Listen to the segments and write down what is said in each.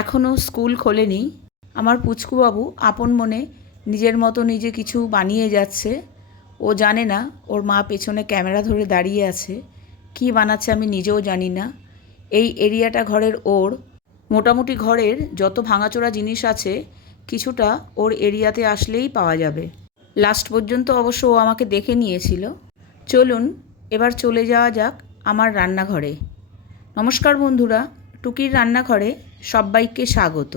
এখনও স্কুল খোলেনি। আমার পুচকুবাবু আপন মনে নিজের মতো নিজে কিছু বানিয়ে যাচ্ছে। ও জানে না ওর মা পেছনে ক্যামেরা ধরে দাঁড়িয়ে আছে। কি বানাচ্ছে আমি নিজেও জানি না। এই এরিয়াটা ঘরের ওর। মোটামুটি ঘরের যত ভাঙাচোরা জিনিস আছে কিছুটা ওর এরিয়াতে আসলেই পাওয়া যাবে। লাস্ট পর্যন্ত অবশ্য ও আমাকে দেখে নিয়েছিল। চলুন এবার চলে যাওয়া যাক আমার রান্নাঘরে। নমস্কার বন্ধুরা, টুকির রান্নাঘরে সবাইকে স্বাগত।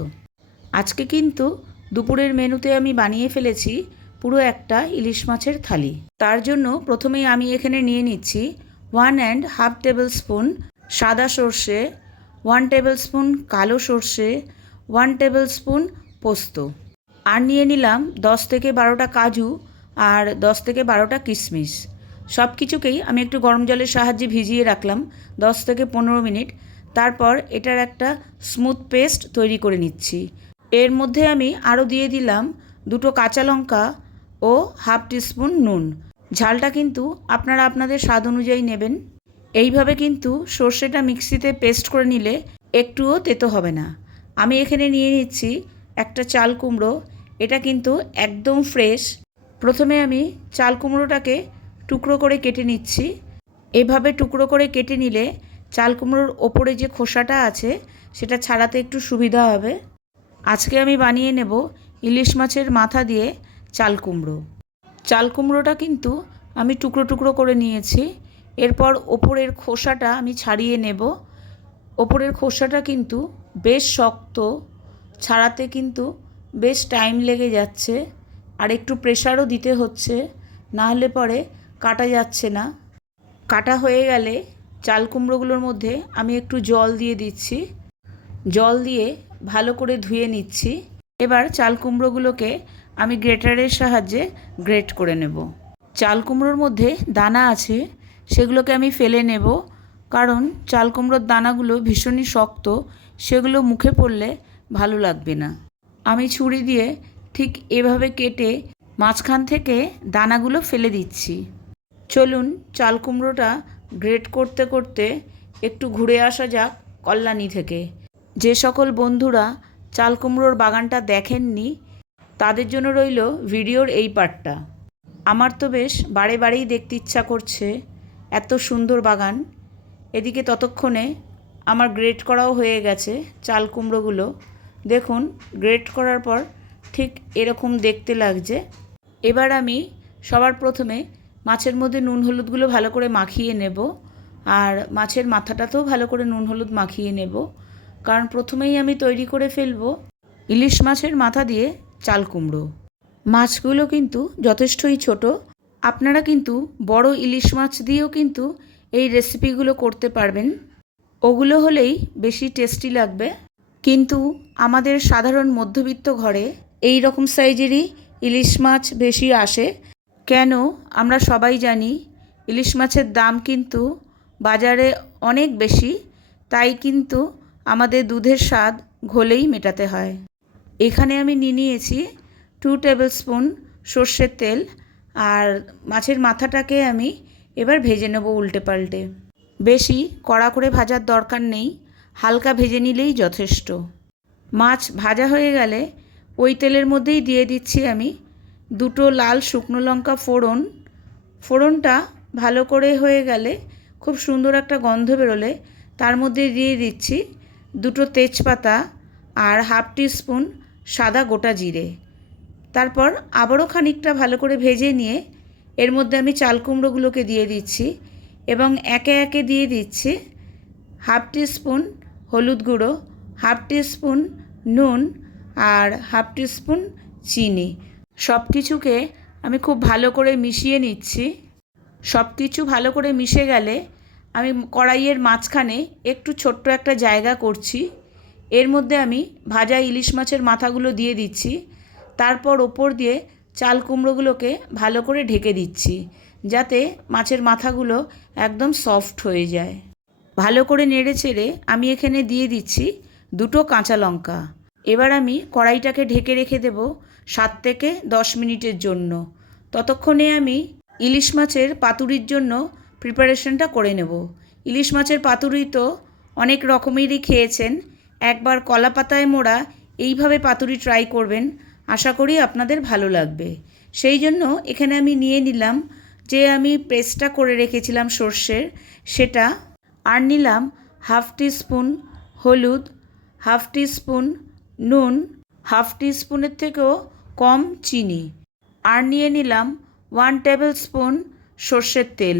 আজকে কিন্তু দুপুরের মেনুতে আমি বানিয়ে ফেলেছি পুরো একটা ইলিশ মাছের থালি। তার জন্য প্রথমেই আমি এখানে নিয়ে নিচ্ছি 1.5 টেবিল স্পুন সাদা সর্ষে, 1 টেবিল স্পুন কালো সর্ষে, 1 টেবিল স্পুন পোস্ত, আর নিয়ে নিলাম 10 থেকে 12টা কাজু আর 10 থেকে 12টা কিশমিশ। সব কিছুকেই আমি একটু গরম জলের সাহায্যে ভিজিয়ে রাখলাম 10 থেকে 15 মিনিট। তারপর এটার একটা স্মুথ পেস্ট তৈরি করে নিচ্ছি। এর মধ্যে আমি আরও দিয়ে দিলাম 2টো কাঁচা লঙ্কা ও হাফ টিস্পুন নুন। ঝালটা কিন্তু আপনারা আপনাদের স্বাদ অনুযায়ী নেবেন। এইভাবে কিন্তু সর্ষেটা মিক্সিতে পেস্ট করে নিলে একটুও তেতো হবে না। আমি এখানে নিয়ে নিচ্ছি একটা চাল কুমড়ো। এটা কিন্তু একদম ফ্রেশ। প্রথমে আমি চাল কুমড়োটাকে টুকরো করে কেটে নিচ্ছি। এভাবে টুকরো করে কেটে নিলে চাল কুমড়োর ওপরে যে খোসাটা আছে সেটা ছাড়াতে একটু সুবিধা হবে। আজকে আমি বানিয়ে নেব ইলিশ মাছের মাথা দিয়ে চাল কুমড়ো। চাল কুমড়োটা কিন্তু আমি টুকরো টুকরো করে নিয়েছি। এরপর ওপরের খোসাটা আমি ছাড়িয়ে নেব। ওপরের খোসাটা কিন্তু বেশ শক্ত, ছাড়াতে কিন্তু বেশ টাইম লেগে যাচ্ছে, আর একটু প্রেশারও দিতে হচ্ছে, না হলে পরে কাটা যাচ্ছে না। কাটা হয়ে গেলে চাল কুমড়োগুলোর মধ্যে আমি একটু জল দিয়ে দিচ্ছি। জল দিয়ে ভালো করে ধুয়ে নিচ্ছি। এবার চাল কুমড়োগুলোকে আমি গ্রেটারের সাহায্যে গ্রেট করে নেব। চাল কুমড়োর মধ্যে দানা আছে, সেগুলোকে আমি ফেলে নেব, কারণ চাল কুমড়োর দানাগুলো ভীষণই শক্ত, সেগুলো মুখে পড়লে ভালো লাগবে না। আমি ছুরি দিয়ে ঠিক এভাবে কেটে মাঝখান থেকে দানাগুলো ফেলে দিচ্ছি। চলুন চাল কুমড়োটা গ্রেট করতে করতে একটু ঘুরে আসা যাক কল্যাণী থেকে। যে সকল বন্ধুরা চাল কুমড়োর বাগানটা দেখেননি তাদের জন্য রইল ভিডিওর এই পার্টটা। আমার তো বেশ বারে বারেই দেখতে ইচ্ছা করছে, এত সুন্দর বাগান। এদিকে ততক্ষণে আমার গ্রেট করাও হয়ে গেছে চাল কুমড়োগুলো। দেখুন গ্রেট করার পর ঠিক এরকম দেখতে লাগছে। এবার আমি সবার প্রথমে মাছের মধ্যে নুন হলুদগুলো ভালো করে মাখিয়ে নেব, আর মাছের মাথাটাতেও ভালো করে নুন হলুদ মাখিয়ে নেব, কারণ প্রথমেই আমি তৈরি করে ফেলবো ইলিশ মাছের মাথা দিয়ে চাল কুমড়ো। মাছগুলো কিন্তু যথেষ্টই ছোট। আপনারা কিন্তু বড় ইলিশ মাছ দিয়েও কিন্তু এই রেসিপিগুলো করতে পারবেন, ওগুলো হলেই বেশি টেস্টি লাগবে। কিন্তু আমাদের সাধারণ মধ্যবিত্ত ঘরে এই রকম সাইজেরই ইলিশ মাছ বেশি আসে। কেন আমরা সবাই জানি ইলিশ মাছের দাম কিন্তু বাজারে অনেক বেশি, তাই কিন্তু আমাদের দুধের স্বাদ ঘোলেই মেটাতে হয়। এখানে আমি নিয়ে নিয়েছি 2 টেবিল স্পুন সর্ষের তেল, আর মাছের মাথাটাকে আমি এবার ভেজে নেব উল্টে পাল্টে। বেশি কড়া করে ভাজার দরকার নেই, হালকা ভেজে নিলেই যথেষ্ট। মাছ ভাজা হয়ে গেলে ওই তেলের মধ্যেই দিয়ে দিচ্ছি আমি 2টো লাল শুকনো লঙ্কা ফোড়ন। ফোড়নটা ভালো করে হয়ে গেলে, খুব সুন্দর একটা গন্ধ বেরোলে তার মধ্যে দিয়ে দিচ্ছি 2টো তেজপাতা আর হাফ টিস্পুন সাদা গোটা জিরে। তারপর আবারও খানিকটা ভালো করে ভেজে নিয়ে এর মধ্যে আমি চাল কুমড়োগুলোকে দিয়ে দিচ্ছি, এবং একে একে দিয়ে দিচ্ছি হাফ টিস্পুন হলুদ গুঁড়ো, হাফ টিস্পুন নুন আর হাফ টিস্পুন চিনি। সব কিছুকে আমি খুব ভালো করে মিশিয়ে নিচ্ছি। সব কিছু ভালো করে মিশে গেলে আমি কড়াইয়ের মাঝখানে একটু ছোট্ট একটা জায়গা করছি। এর মধ্যে আমি ভাজা ইলিশ মাছের মাথাগুলো দিয়ে দিচ্ছি। তারপর ওপর দিয়ে চাল কুমড়োগুলোকে ভালো করে ঢেকে দিচ্ছি, যাতে মাছের মাথাগুলো একদম সফট হয়ে যায়। ভালো করে নেড়ে চেড়ে আমি এখানে দিয়ে দিচ্ছি 2টো কাঁচা লঙ্কা। এবার আমি কড়াইটাকে ঢেকে রেখে দেব 7 থেকে 10 মিনিটের জন্য। ততক্ষণে আমি ইলিশ মাছের পাতুরির জন্য প্রিপারেশনটা করে নেব। ইলিশ মাছের পাতুরি তো অনেক রকমেরই খেয়েছেন, একবার কলা পাতায় মোড়া এইভাবে পাতুরি ট্রাই করবেন, আশা করি আপনাদের ভালো লাগবে। সেই জন্য এখানে আমি নিয়ে নিলাম যে আমি পেস্টটা করে রেখেছিলাম সর্ষের, সেটা, আর নিলাম হাফ টিস্পুন হলুদ, হাফ টিস্পুন নুন, হাফ টিস্পুনের থেকেও কম চিনি, আর নিয়ে নিলাম 1 টেবিল স্পুন সর্ষের তেল।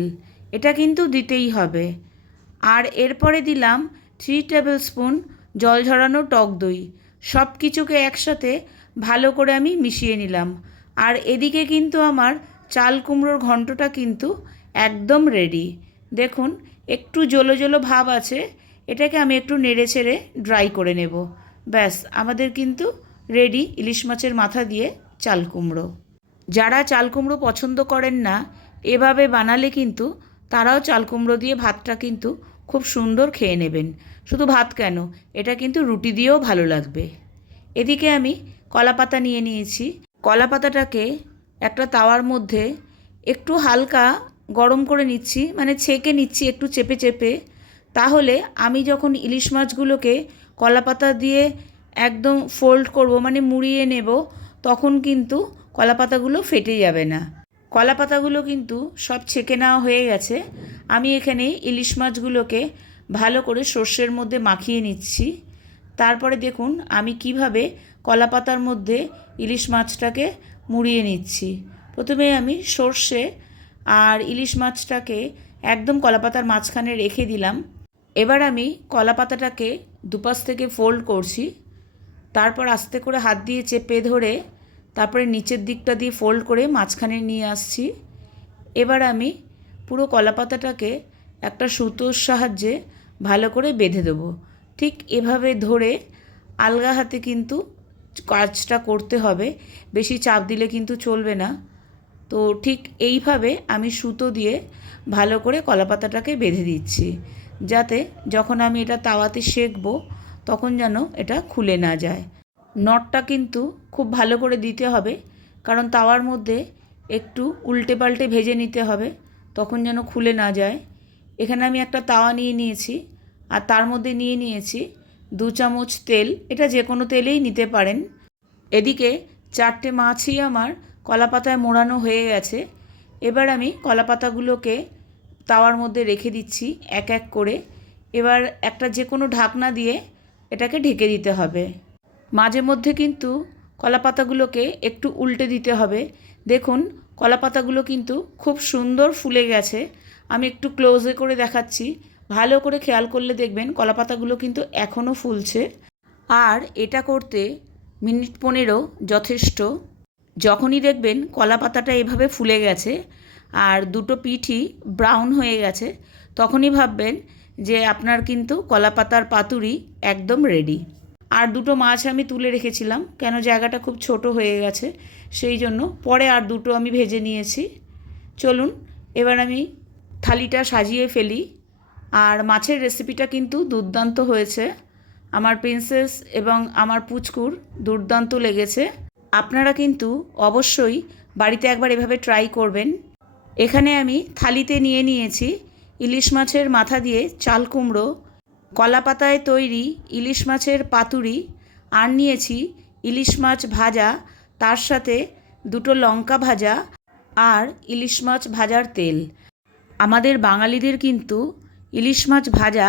এটা কিন্তু দিতেই হবে। আর এরপরে দিলাম 3 টেবিল স্পুন জল ঝরানো টক দই। সব কিছুকে একসাথে ভালো করে আমি মিশিয়ে নিলাম। আর এদিকে কিন্তু আমার চাল কুমড়োর ঘন্টটা কিন্তু একদম রেডি। দেখুন একটু জলো জলো ভাব আছে, এটাকে আমি একটু নেড়ে ছেড়ে ড্রাই করে নেব। ব্যাস, আমাদের কিন্তু রেডি ইলিশ মাছের মাথা দিয়ে চাল কুমড়ো। যারা চাল কুমড়ো পছন্দ করেন না, এভাবে বানালে কিন্তু তারাও চাল কুমড়ো দিয়ে ভাতটা কিন্তু খুব সুন্দর খেয়ে নেবেন। শুধু ভাত কেন, এটা কিন্তু রুটি দিয়েও ভালো লাগবে। এদিকে আমি কলা পাতা নিয়ে নিয়েছি। কলা পাতাটাকে একটা তাওয়ার মধ্যে একটু হালকা গরম করে নিচ্ছি, মানে ছেঁকে নিচ্ছি একটু চেপে চেপে। তাহলে আমি যখন ইলিশ মাছগুলোকে কলা পাতা দিয়ে একদম ফোল্ড করব, মানে মুড়িয়ে নেব, তখন কিন্তু কলা পাতাগুলো ফেটে যাবে না। কলা পাতাগুলো কিন্তু সব ছেঁকে নেওয়া হয়ে গেছে। আমি এখানে ইলিশ মাছগুলোকে ভালো করে সর্ষের মধ্যে মাখিয়ে নিচ্ছি। তারপরে দেখুন আমি কিভাবে কলা পাতার মধ্যে ইলিশ মাছটাকে মুড়িয়ে নিচ্ছি। প্রথমে আমি সর্ষে আর ইলিশ মাছটাকে একদম কলা পাতার মাঝখানে রেখে দিলাম। এবার আমি কলা পাতাটাকে দুপাশ থেকে ফোল্ড করছি। তারপর আস্তে করে হাত দিয়ে চেপে ধরে তারপরে নিচের দিকটা দিয়ে ফোল্ড করে মাঝখানে নিয়ে আসছি। এবার আমি পুরো কলা পাতাটাকে একটা সুতোর সাহায্যে ভালো করে বেঁধে দেবো। ঠিক এভাবে ধরে আলগা হাতে কিন্তু কাজটা করতে হবে, বেশি চাপ দিলে কিন্তু চলবে না। তো ঠিক এইভাবে আমি সুতো দিয়ে ভালো করে কলা পাতাটাকে বেঁধে দিচ্ছি, যাতে যখন আমি এটা তাওয়াতে সেঁকবো তখন যেন এটা খুলে না যায়। নটটা কিন্তু খুব ভালো করে দিতে হবে, কারণ তাওয়ার মধ্যে একটু উল্টে পাল্টে ভেজে নিতে হবে, তখন যেন খুলে না যায়। এখানে আমি একটা তাওয়া নিয়ে নিয়েছি, আর তার মধ্যে নিয়ে নিয়েছি 2 চামচ তেল। এটা যে কোনো তেলেই নিতে পারেন। এদিকে 4টে মাছই আমার কলা পাতায় মোড়ানো হয়ে গেছে। এবার আমি কলা পাতাগুলোকে তাওয়ার মধ্যে রেখে দিচ্ছি এক এক করে। এবার একটা যে কোনো ঢাকনা দিয়ে এটাকে ঢেকে দিতে হবে। মাঝে মধ্যে কিন্তু কলা পাতাগুলোকে একটু উল্টে দিতে হবে। দেখুন কলা পাতাগুলো কিন্তু খুব সুন্দর ফুলে গেছে। আমি একটু ক্লোজে করে দেখাচ্ছি, ভালো করে খেয়াল করলে দেখবেন কলা পাতাগুলো কিন্তু এখনও ফুলছে। আর এটা করতে মিনিট 15 যথেষ্ট। যখনই দেখবেন কলা পাতাটা এভাবে ফুলে গেছে আর দুটো পিঠই ব্রাউন হয়ে গেছে, তখনই ভাববেন যে আপনার কিন্তু কলা পাতার পাতুরি একদম রেডি। আর দুটো মাছ আমি তুলে রেখেছিলাম, কেন জায়গাটা খুব ছোট হয়ে গেছে, সেই জন্য পরে আর দুটো আমি ভেজে নিয়েছি। চলুন এবার আমি থালিটা সাজিয়ে ফেলি। আর মাছের রেসিপিটা কিন্তু দুর্দান্ত হয়েছে। আমার প্রিন্সেস এবং আমার পুচকুর দুর্দান্ত লেগেছে। আপনারা কিন্তু অবশ্যই বাড়িতে একবার এভাবে ট্রাই করবেন। এখানে আমি থালিতে নিয়ে নিয়েছি ইলিশ মাছের মাথা দিয়ে চাল কুমড়ো, কলা পাতায় তৈরি ইলিশ মাছের পাতুরি, আর নিয়েছি ইলিশ মাছ ভাজা, তার সাথে দুটো লঙ্কা ভাজা আর ইলিশ মাছ ভাজার তেল। আমাদের বাঙালিদের কিন্তু ইলিশ মাছ ভাজা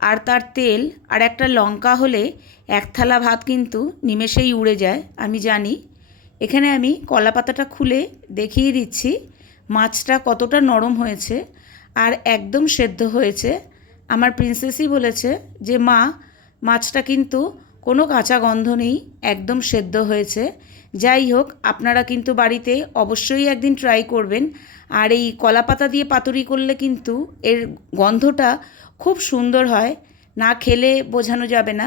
আর তার তেল আর একটা লঙ্কা হলে এক থালা ভাত কিন্তু নিমেষেই উড়ে যায়, আমি জানি। এখানে আমি কলা পাতাটা খুলে দেখিয়ে দিচ্ছি মাছটা কতটা নরম হয়েছে আর একদম সেদ্ধ হয়েছে। আমার প্রিন্সেসই বলেছে যে মা, মাছটা কিন্তু কোনো কাঁচা গন্ধ নেই, একদম সেদ্ধ হয়েছে। যাই হোক, আপনারা কিন্তু বাড়িতে অবশ্যই একদিন ট্রাই করবেন। আর এই কলা পাতা দিয়ে পাতুরি করলে কিন্তু এর গন্ধটা খুব সুন্দর হয়, না খেলে বোঝানো যাবে না।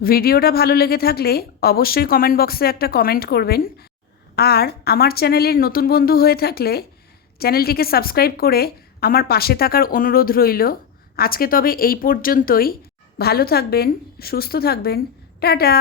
ভিডিওটা ভালো লেগে থাকলে অবশ্যই কমেন্ট বক্সে একটা কমেন্ট করবেন। আর আমার চ্যানেলের নতুন বন্ধু হয়ে থাকলে চ্যানেলটিকে সাবস্ক্রাইব করে আমার পাশে থাকার অনুরোধ রইল। আজকে তবে এই পর্যন্তই। ভালো থাকবেন, সুস্থ থাকবেন, টাটা।